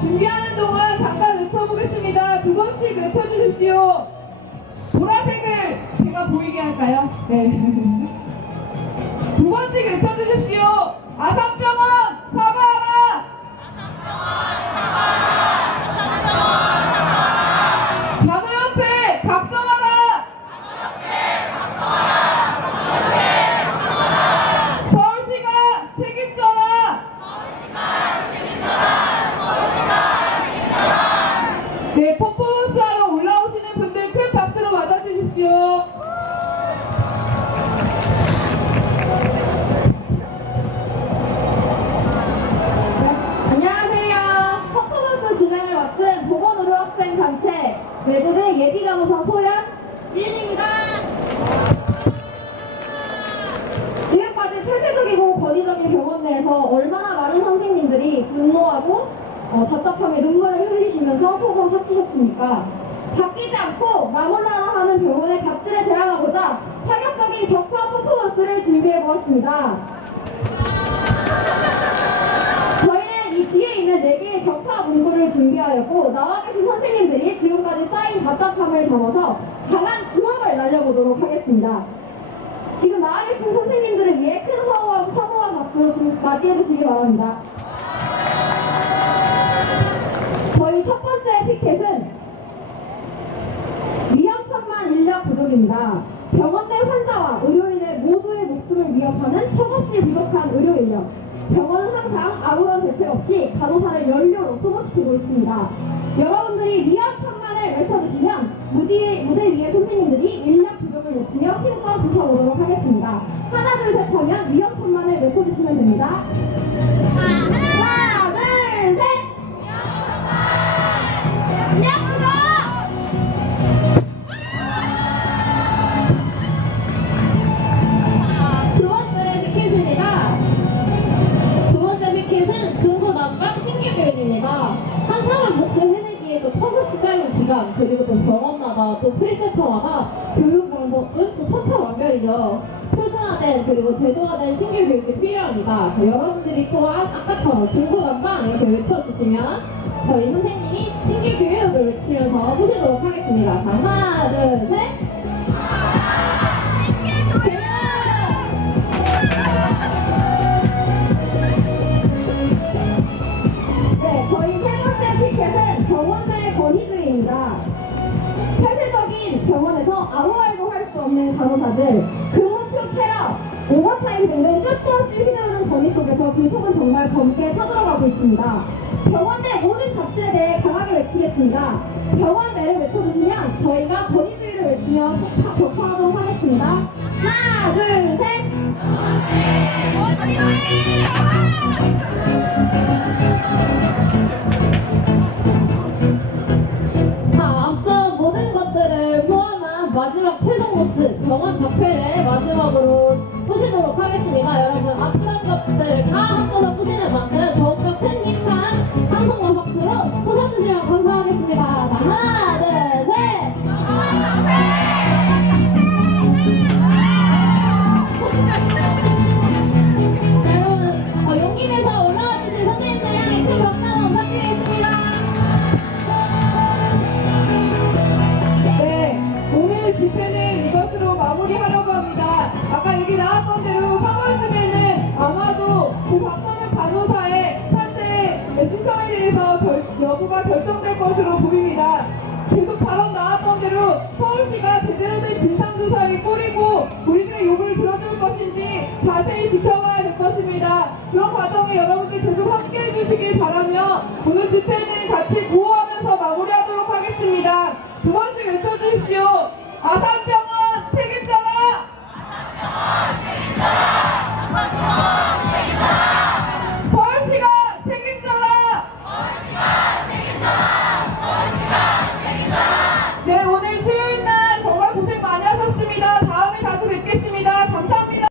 준비하는 동안 잠깐 외쳐보겠습니다. 두 번씩 외쳐주십시오. 보라색을 제가 보이게 할까요? 네. 두 번씩 외쳐주십시오. 내에서 얼마나 많은 선생님들이 분노하고 어, 답답함에 눈물을 흘리시면서 속으로 삭히셨습니까? 바뀌지 않고 나몰라라 하는 병원의 갑질에 대항하고자 파격적인 격파 퍼포먼스를 준비해 보았습니다. 저희는 이 뒤에 있는 4개의 격파 문구를 준비하였고 나와 계신 선생님들이 지금까지 쌓인 답답함을 담아서 강한 주먹을 날려보도록 하겠습니다. 지금 나와 계신 선생님들을 위해 큰 화호와 좀 맞이해주시기 바랍니다. 저희 첫 번째 피켓은 위험천만 인력 부족입니다. 병원 내 환자와 의료인의 모두의 목숨을 위협하는 턱없이 부족한 의료 인력. 병원은 항상 아무런 대책 없이 간호사를 연료로 소모시키고 있습니다. 여러분들이 위험천만을 외쳐주시면 무대, 무대 위에 선생님들이 인력 부족을 외치며 힘껏 부숴보도록 하겠습니다. 하나, 둘, 셋 외 그리고 또 병원마다 또 프리세터마다 교육 방법은 또 천차만별이죠. 표준화된 그리고 제도화된 신규 교육이 필요합니다. 여러분들이 또한 아까처럼 중고난방 이렇게 외쳐주시면 저희 선생님이 신규 교육을 외치면서 보시도록 하겠습니다. 자, 하나, 둘, 셋. 병원에서 아무 말도 할 수 없는 간호사들, 근무표 테러, 오버타임 등등 끝도 없이 휘두르는 권위 속에서 그 속은 정말 검게 타들어가고 있습니다. 병원 내 모든 갑질에 대해 강하게 외치겠습니다. 병원 내를 외쳐주시면 저희가 권위주의를 외치며 격파- 격파하도록 하겠습니다. 하나, 둘, 셋! 자, 마지막 최종 모습, 병원 자폐를 마지막으로 보시도록 하겠습니다. 여러분, 앞선 것들을 다 합쳐서 보시는 만큼 여부가 결정될 것으로 보입니다. 계속 발언 나왔던 대로 서울시가 제대로 된 진상조사에 뿌리고 우리들의 요구를 들어줄 것인지 자세히 지켜봐야 될 것입니다. 그런 과정에 여러분들 계속 함께 해 주시길 바라며 오늘 집회는 같이 구호하면서 마무리하도록 하겠습니다. 두 번씩 외쳐주십시오. 아산